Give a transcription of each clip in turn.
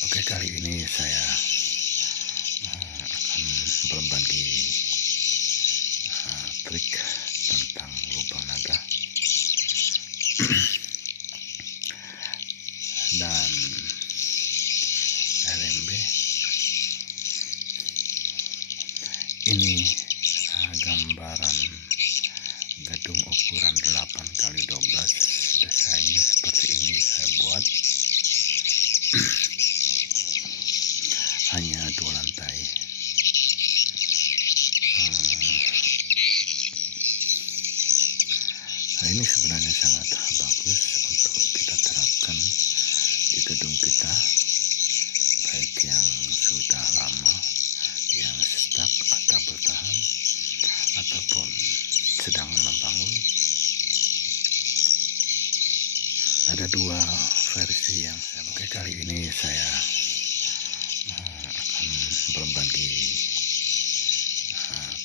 Oke, kali ini saya akan berbagi trik tentang lubang naga dan LMB. Ini gambaran gedung ukuran 8x12. Desainnya seperti ini saya buat. Hanya 2 lantai. Ini sebenarnya sangat bagus untuk kita terapkan di gedung kita, baik yang sudah lama, yang stuck atau bertahan, ataupun sedang membangun. Ada 2 versi yang saya pakai. Kali ini saya akan berbagi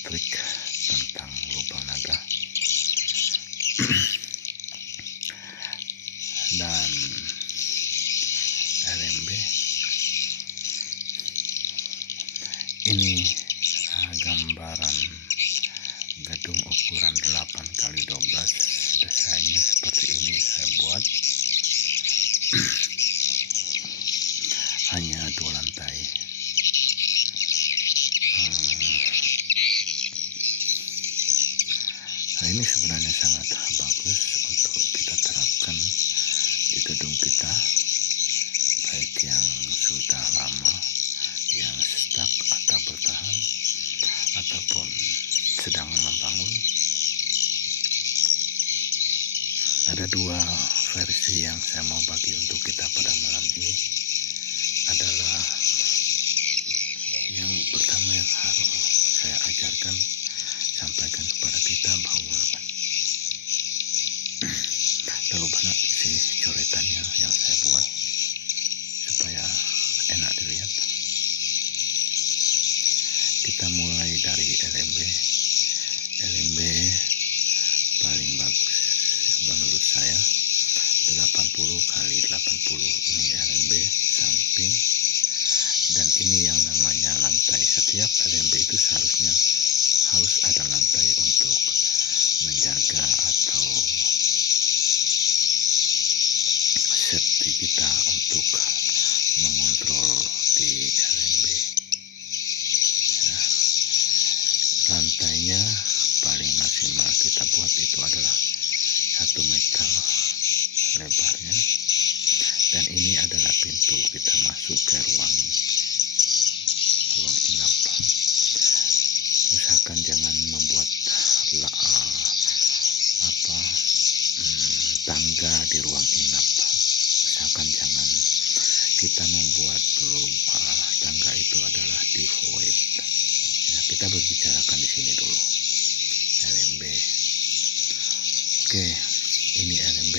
trik tentang lubang naga dan LMB. Ini gambaran gedung ukuran 8x12. Desainnya seperti ini saya buat. Hanya 2 lantai. Ini sebenarnya sangat bagus untuk kita terapkan di gedung kita, baik yang sudah lama, yang stuck atau bertahan, ataupun sedang membangun. Ada 2 versi yang saya mau bagi untuk kita pada malam ini. Adalah yang pertama yang harus saya ajarkan, sampaikan kepada kita bahwa terlalu banyak sih coretannya yang saya buat supaya enak dilihat. Kita mulai dari LMB. LMB paling bagus menurut saya 80x80. Ini LMB samping, dan ini yang namanya lantai. Setiap LMB itu seharusnya harus ada lantai untuk menjaga atau safety kita untuk mengontrol di LMB. Ya, lantainya paling maksimal kita buat itu adalah 1 meter lebarnya, dan ini adalah pintu kita masuk ke ruang inap. Usahakan jangan membuat tangga di ruang inap. Usahakan jangan. Kita membuat tangga itu adalah di void. Ya, kita berbicarakan di sini dulu. LMB. Oke, ini LMB.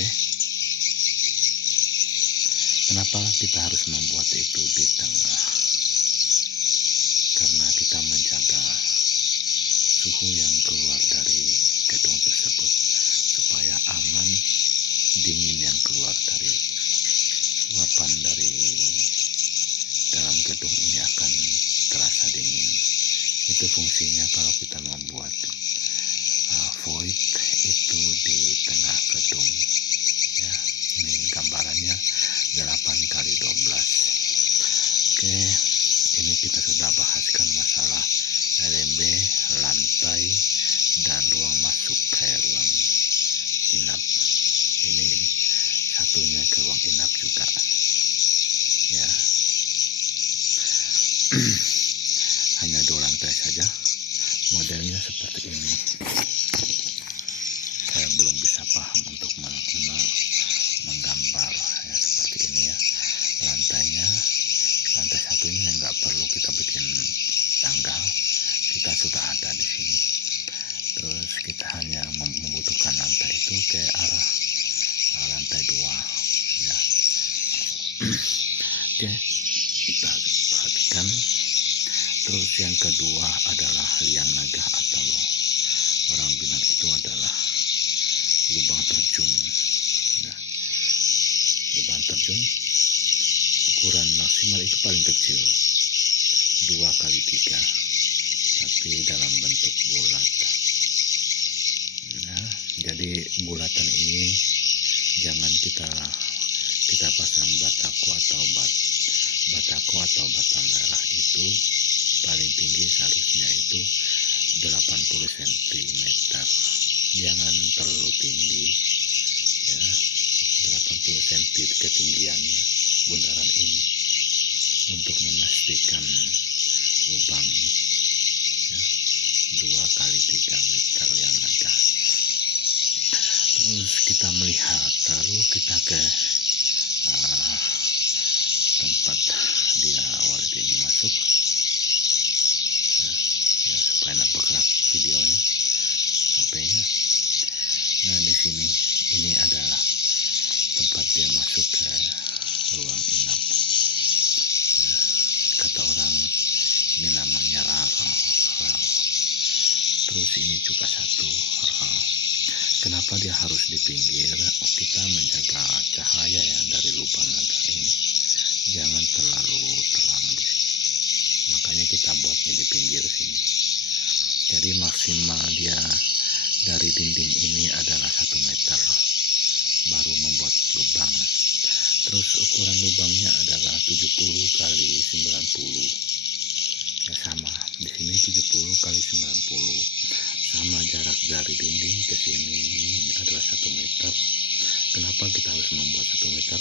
Kenapa kita harus membuat itu di tengah? Karena kita menjaga suhu yang keluar dari gedung tersebut supaya aman. Dingin yang keluar dari uapan dari dalam gedung ini akan terasa dingin. Itu fungsinya kalau kita membuat void itu di tengah gedung. Ya, ini gambarannya 8x12. Oke, ini kita sudah bahaskan masalah LMB, lantai, dan ruang masuk ke ruang inap. Ini satunya ke ruang inap juga. Ya, hanya 2 lantai saja. Modelnya seperti ini. Saya belum bisa paham untuk menggambar ya seperti ini ya. Lantainya, lantai 1 ini nggak perlu kita bikin tangga, kita sudah ada di sini. Terus kita hanya membutuhkan lantai itu ke arah lantai 2 ya. Oke, kita perhatikan. Terus yang kedua adalah liang naga, atau orang bilang itu adalah lubang terjun ya. Lubang terjun ukuran maksimal itu paling kecil 2x3, tapi dalam bentuk bulat. Nah, jadi bulatan ini jangan kita pasang batako atau bata merah. Itu paling tinggi seharusnya itu 80 cm, jangan terlalu tinggi ya, 80 cm ketinggiannya bundaran ini untuk memastikan lubang ya, 2x3 meter yang agak. Terus kita melihat, lalu kita ke tempat dia walet ini masuk ya, supaya nak bergerak videonya HP-nya. Nah, di sini ini adalah tempat dia masuk ke ruang inap ya, kata orang ini namanya ral. Terus ini juga satu ral. Kenapa dia harus di pinggir? Kita menjaga cahaya ya dari lubang naga ini, jangan terlalu terang di sini, makanya kita buatnya di pinggir sini. Jadi maksimal dia dari dinding ini adalah 1 meter baru membuat lubang. Terus ukuran lubangnya adalah 70x90 ya, sama di sini 70x90, sama jarak dari dinding ke sini ini adalah 1 meter. Kenapa kita harus membuat 1 meter?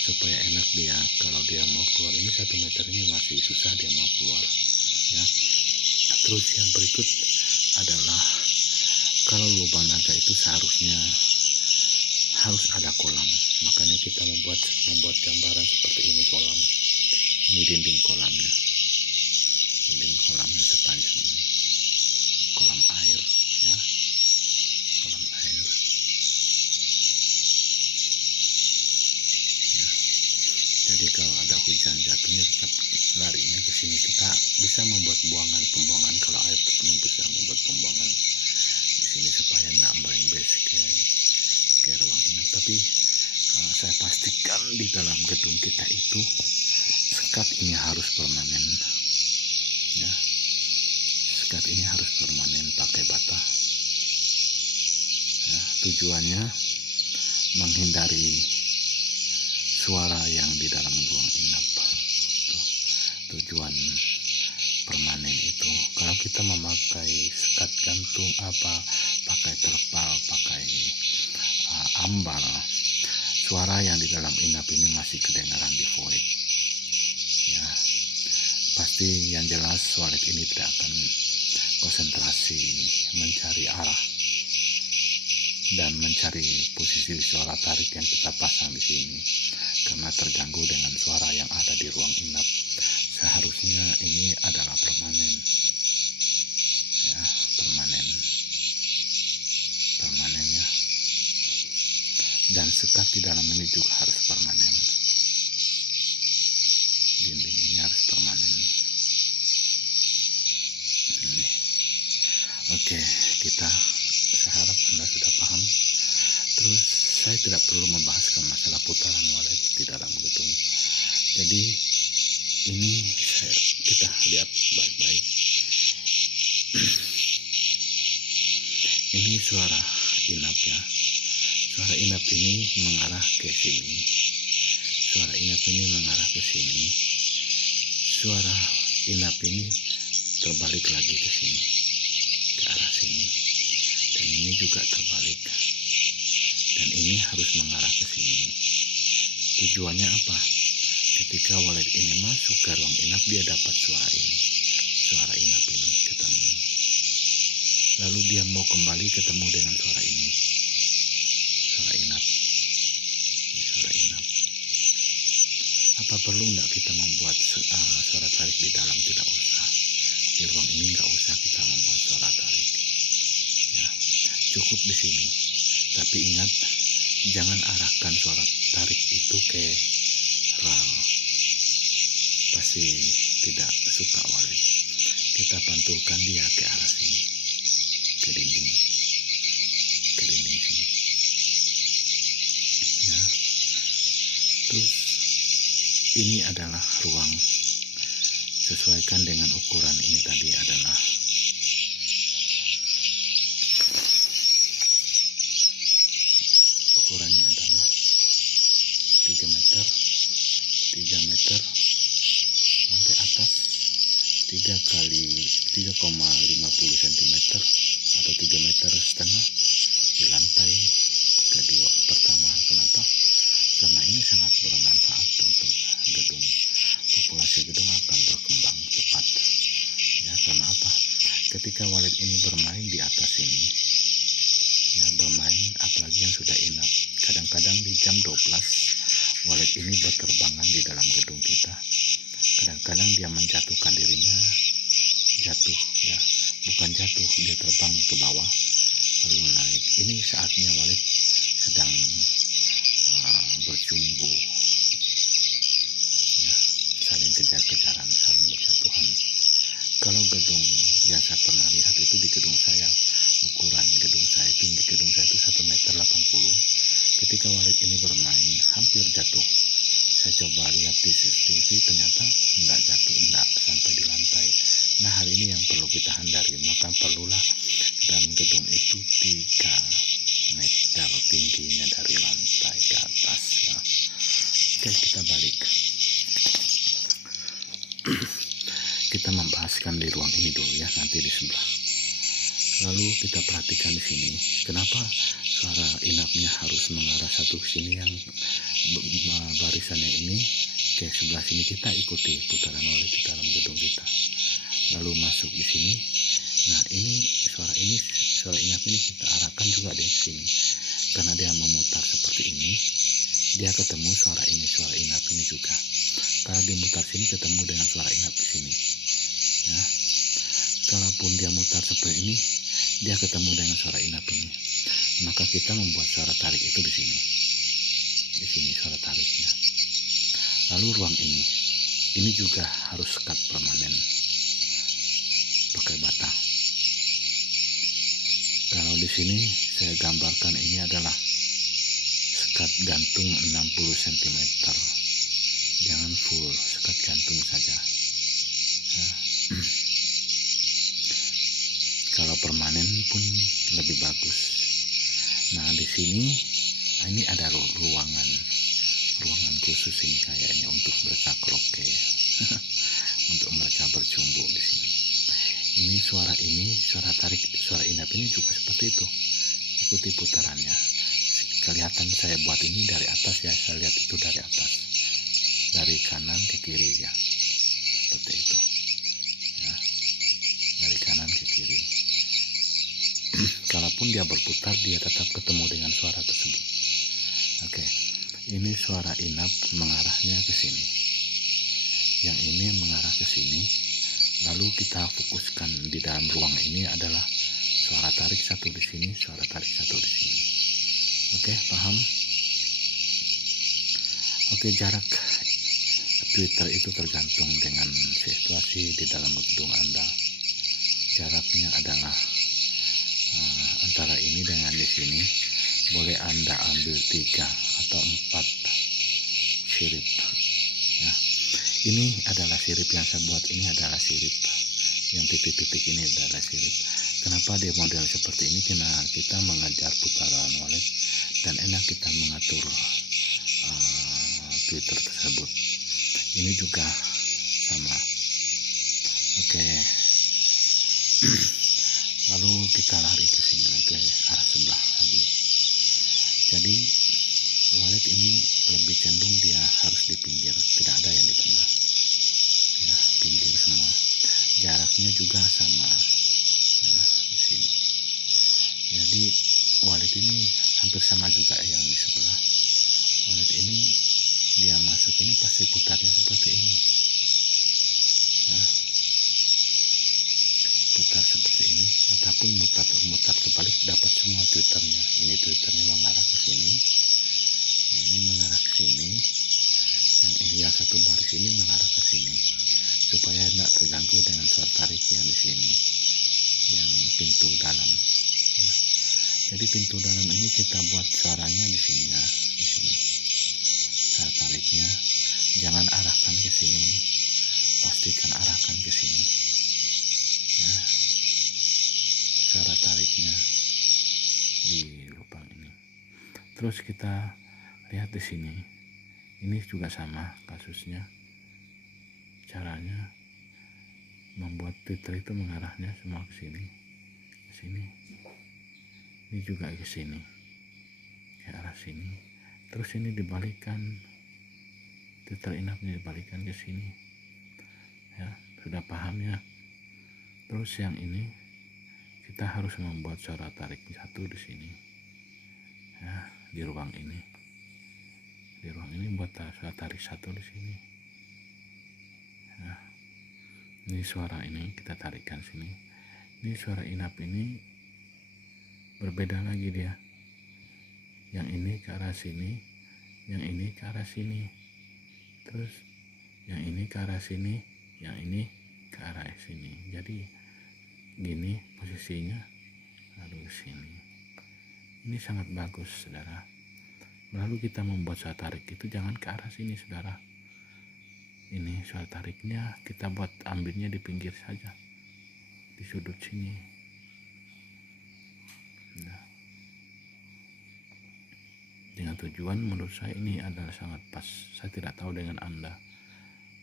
Supaya enak dia kalau dia mau keluar. Ini 1 meter ini masih susah dia mau keluar ya. Terus yang berikut adalah kalau lubang naga itu seharusnya harus ada kolam, makanya kita membuat gambaran seperti ini. Kolam ini dinding kolamnya sepanjang ini, kolam air ya, kolam air ya. Jadi kalau ada hujan jatuhnya tetap larinya ke sini. Kita bisa membuat pembuangan kalau air terpenuh, bisa membuat pembuangan di sini supaya tidak merembes ke ruang inap. Tapi saya pastikan di dalam gedung kita itu sekat ini harus permanen ya, sekat ini harus permanen pakai bata ya. Tujuannya menghindari suara yang di dalam ruang inap. Tujuan permanen itu. Kalau kita memakai sekat gantung pakai terpal, pakai ambal, suara yang di dalam inap ini masih kedengaran di void ya. Pasti yang jelas walet ini tidak akan konsentrasi mencari arah dan mencari posisi suara tarik yang kita pasang di sini, karena terganggu dengan suara yang ada di ruang inap. Seharusnya ini adalah permanen ya, permanen ya. Dan sekat di dalam ini juga harus permanen, dinding ini harus permanen ini. Oke, saya harap Anda sudah paham. Terus saya tidak perlu membahaskan masalah putaran walet di dalam gedung. Jadi ini kita lihat baik-baik. Ini suara inap ya. Suara inap ini mengarah ke sini. Suara inap ini mengarah ke sini. Suara inap ini terbalik lagi ke sini, ke arah sini. Dan ini juga terbalik. Dan ini harus mengarah ke sini. Tujuannya apa? Ketika walet ini masuk ke ruang inap, dia dapat suara ini. Suara inap ini ketemu. Lalu dia mau kembali ketemu dengan suara ini. Suara inap. Ini suara inap. Apa perlu enggak kita membuat suara tarik di dalam? Tidak usah. Di ruang ini enggak usah kita membuat suara tarik. Ya, cukup di sini. Tapi ingat, jangan arahkan suara tarik itu ke ral. Pasti tidak suka walet. Kita pantulkan dia ke arah sini, ke dinding sini ya. Terus ini adalah ruang, sesuaikan dengan ukuran ini tadi adalah ukurannya adalah 3 meter, 3 meter lantai atas, 3 kali 3,50 cm atau 3,5 meter di lantai pertama. Kenapa? Karena ini sangat bermanfaat untuk gedung. Populasi gedung akan berkembang cepat. Ya, karena apa? Ketika walet ini bermain di atas ini, ya bermain, apalagi yang sudah inap. Kadang-kadang di jam 12 walet ini berterbangan di dalam gedung kita. Kadang-kadang dia menjatuhkan dirinya, jatuh, ya bukan jatuh, dia terbang ke bawah lalu naik. Ini saatnya walet sedang berjumbu, ya, saling kejar-kejaran, saling berjatuhan. Kalau gedung yang saya pernah lihat itu di gedung saya, ukuran gedung saya, tinggi gedung saya itu 1,80 meter. Ketika walet ini bermain hampir jatuh. Saya coba lihat di CCTV, ternyata enggak jatuh, enggak sampai di lantai. Nah, hal ini yang perlu kita hindari. Maka perlulah di dalam gedung itu 3 meter tingginya dari lantai ke atas, ya. Oke, kita balik. Kita membahaskan di ruang ini dulu, ya, nanti di sebelah. Lalu kita perhatikan di sini, kenapa suara inapnya harus mengarah satu ke sini, yang barisannya ini ke sebelah sini. Kita ikuti putaran walet di dalam gedung kita, lalu masuk di sini. Nah, ini suara inap ini kita arahkan juga di sini, karena dia memutar seperti ini, dia ketemu suara inap ini juga. Kalau dia mutar sini ketemu dengan suara inap di sini, ya. Kalaupun dia mutar seperti ini, dia ketemu dengan suara inap ini. Maka kita membuat suara tarik itu di sini. Di sini suara tariknya. Lalu ruang ini juga harus sekat permanen pakai bata. Kalau di sini saya gambarkan ini adalah sekat gantung 60 cm. Jangan full, sekat gantung saja. Ya. Kalau permanen pun lebih bagus. Nah, di sini ini ada ruangan khusus ini kayaknya untuk mereka kroke, untuk mereka berjumbu di sini. Ini suara tarik, suara inap ini juga seperti itu. Ikuti putarannya. Kelihatan saya buat ini dari atas, ya, saya lihat itu dari atas, dari kanan ke kiri, ya, seperti itu, ya, dari kanan ke kiri. Kalaupun dia berputar, dia tetap ketemu dengan suara tersebut. Oke, ini suara inap mengarahnya ke sini, yang ini mengarah ke sini. Lalu kita fokuskan di dalam ruang ini adalah suara tarik satu di sini, suara tarik satu di sini. Oke, paham? Oke, jarak Twitter itu tergantung dengan situasi di dalam gedung Anda. Jaraknya adalah antara ini dengan di sini. Boleh Anda ambil 3 atau 4 sirip, ya. Ini adalah sirip yang saya buat, ini adalah sirip yang titik-titik ini adalah sirip. Kenapa dia model seperti ini? Karena kita mengajar putaran walet dan enak kita mengatur Twitter tersebut. Ini juga sama. Oke. Lalu kita lari ke sini lagi, ke arah sebelah lagi. Jadi walet ini lebih cenderung dia harus di pinggir, tidak ada yang di tengah, ya, pinggir semua. Jaraknya juga sama, ya, di sini. Jadi walet ini hampir sama juga yang di sebelah. Walet ini dia masuk ini pasti putarnya seperti ini, ya. Putar seperti ini, ataupun mutar terbalik, dapat semua twitternya. Ini twitternya mengarah ke sini, ini mengarah ke sini, yang satu baris ini mengarah ke sini, supaya tidak terganggu dengan suara tarik yang di sini, yang pintu dalam, ya. Jadi pintu dalam ini kita buat suaranya di sini, ya, di sini suara tariknya. jangan arahkan ke sini, pastikan arahkan ke sini ya, cara tariknya di lubang ini. Terus kita lihat di sini, ini juga sama kasusnya, caranya membuat twitter itu mengarahnya semua ke sini, ini juga ke sini, ke arah sini. Terus ini dibalikan, twitter inapnya dibalikan ke sini ya, sudah paham ya. Terus yang ini kita harus membuat suara tarik satu di sini ya, di ruang ini buat suara tarik satu di sini ya. Ini suara ini kita tarikkan sini. Ini suara inap ini berbeda lagi dia, yang ini ke arah sini, yang ini ke arah sini, terus yang ini ke arah sini, yang ini ke arah sini. Jadi gini posisinya, lalu sini. Ini sangat bagus saudara. Lalu kita membuat suara tarik itu jangan ke arah sini saudara. Ini suara tariknya kita buat ambilnya di pinggir saja, di sudut sini. Nah, dengan tujuan menurut saya ini adalah sangat pas. Saya tidak tahu dengan Anda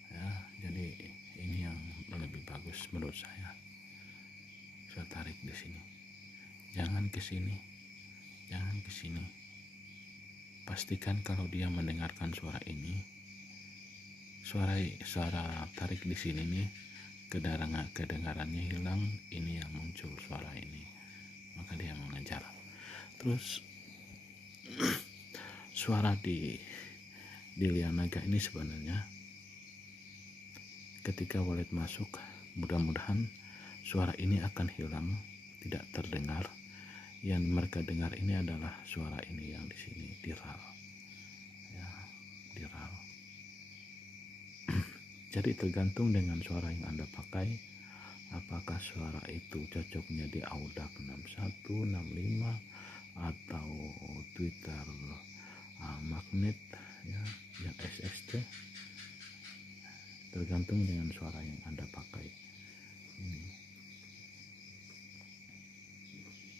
ya, jadi ini yang lebih bagus menurut saya. Suara tarik di sini, jangan ke sini, jangan ke sini. Pastikan kalau dia mendengarkan suara ini, suara tarik di sini nih kedengarannya hilang, ini yang muncul suara ini, maka dia mengejar. Terus suara di liang naga ini sebenarnya ketika walet masuk, mudah-mudahan suara ini akan hilang, tidak terdengar. Yang mereka dengar ini adalah suara ini yang di sini, di ral ya, di ral. Jadi tergantung dengan suara yang Anda pakai, apakah suara itu cocoknya di Audac 61, 65 atau Twitter magnet ya, yang SST. Tergantung dengan suara yang Anda pakai ini.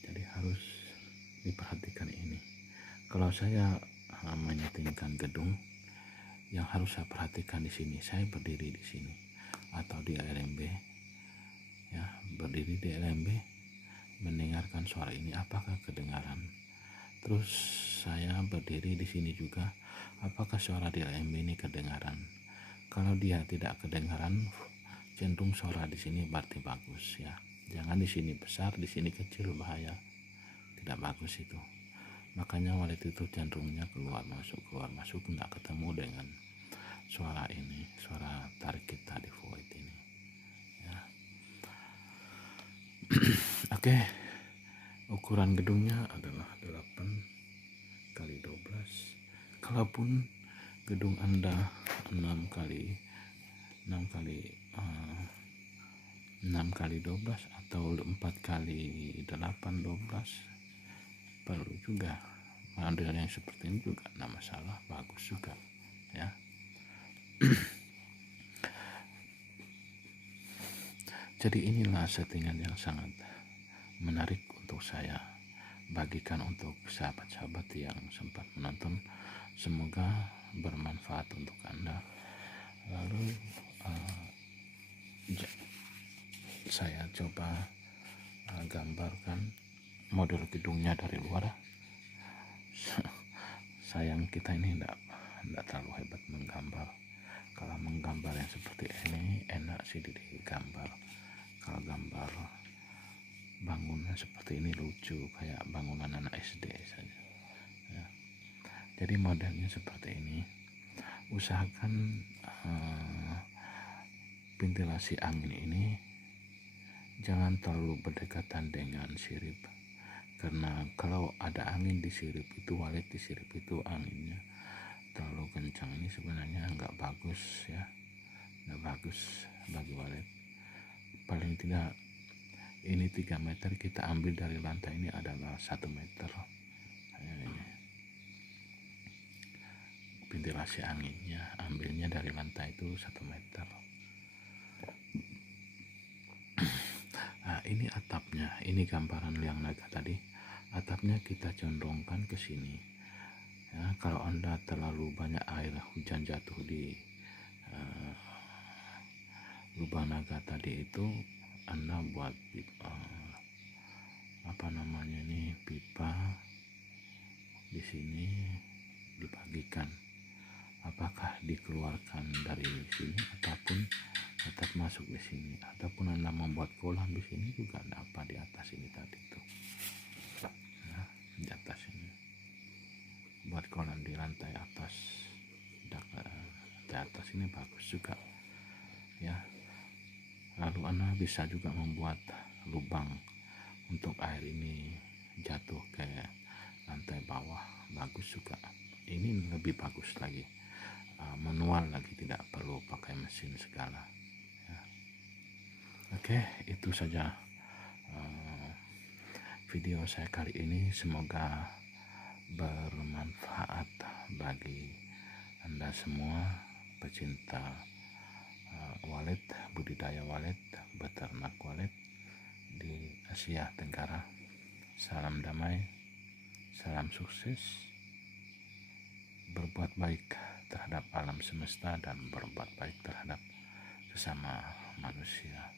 Jadi harus diperhatikan ini. Kalau saya menyetingkan gedung, yang harus saya perhatikan di sini, saya berdiri di sini atau di LMB ya, berdiri di LMB mendengarkan suara ini apakah kedengaran. Terus saya berdiri di sini juga, apakah suara di LMB ini kedengaran. Kalau dia tidak kedengaran, cenderung suara di sini berarti bagus ya. Jangan di sini besar, di sini kecil, bahaya, tidak bagus itu. Makanya walet itu cenderungnya keluar masuk, nggak ketemu dengan suara ini, suara tarik kita di void ini ya. Oke, ukuran gedungnya adalah 8x12. Kalaupun gedung Anda 6x12 atau 4x8 12, perlu juga model yang seperti ini juga tidak masalah, bagus juga ya. Jadi inilah settingan yang sangat menarik untuk saya bagikan untuk sahabat-sahabat yang sempat menonton. Semoga bermanfaat untuk Anda. Lalu saya coba gambarkan model gedungnya dari luar. Sayang kita ini tidak terlalu hebat menggambar. Kalau menggambar yang seperti ini enak sih digambar. Kalau gambar bangunan seperti ini lucu, kayak bangunan anak SD saja ya. Jadi modelnya seperti ini. Usahakan ventilasi angin ini jangan terlalu berdekatan dengan sirip, karena kalau ada angin di sirip itu, walet di sirip itu anginnya terlalu kencang, ini sebenarnya nggak bagus ya, nggak bagus bagi walet. Paling tidak ini 3 meter, kita ambil dari lantai ini adalah 1 meter ini. ventilasi anginnya, ambilnya dari lantai itu 1 meter. Nah, ini atapnya, ini gambaran liang naga tadi. Atapnya kita condongkan ke sini. Ya, kalau Anda terlalu banyak air hujan jatuh di lubang naga tadi itu, Anda buat pipa di sini dibagikan. Apakah dikeluarkan dari sini ataupun tetap masuk di sini, ataupun Anda membuat kolam di sini juga ada apa di atas ini tadi tuh. Nah, di atas ini buat kolam di lantai atas. Di atas ini bagus juga ya. Lalu Anda bisa juga membuat lubang untuk air ini jatuh ke lantai bawah, bagus juga. Ini lebih bagus lagi, manual lagi, tidak perlu pakai mesin segala ya. Oke, itu saja video saya kali ini. Semoga bermanfaat bagi Anda semua pecinta walet, budidaya walet, beternak walet di Asia Tenggara. Salam damai, salam sukses, berbuat baik terhadap alam semesta dan berbuat baik terhadap sesama manusia.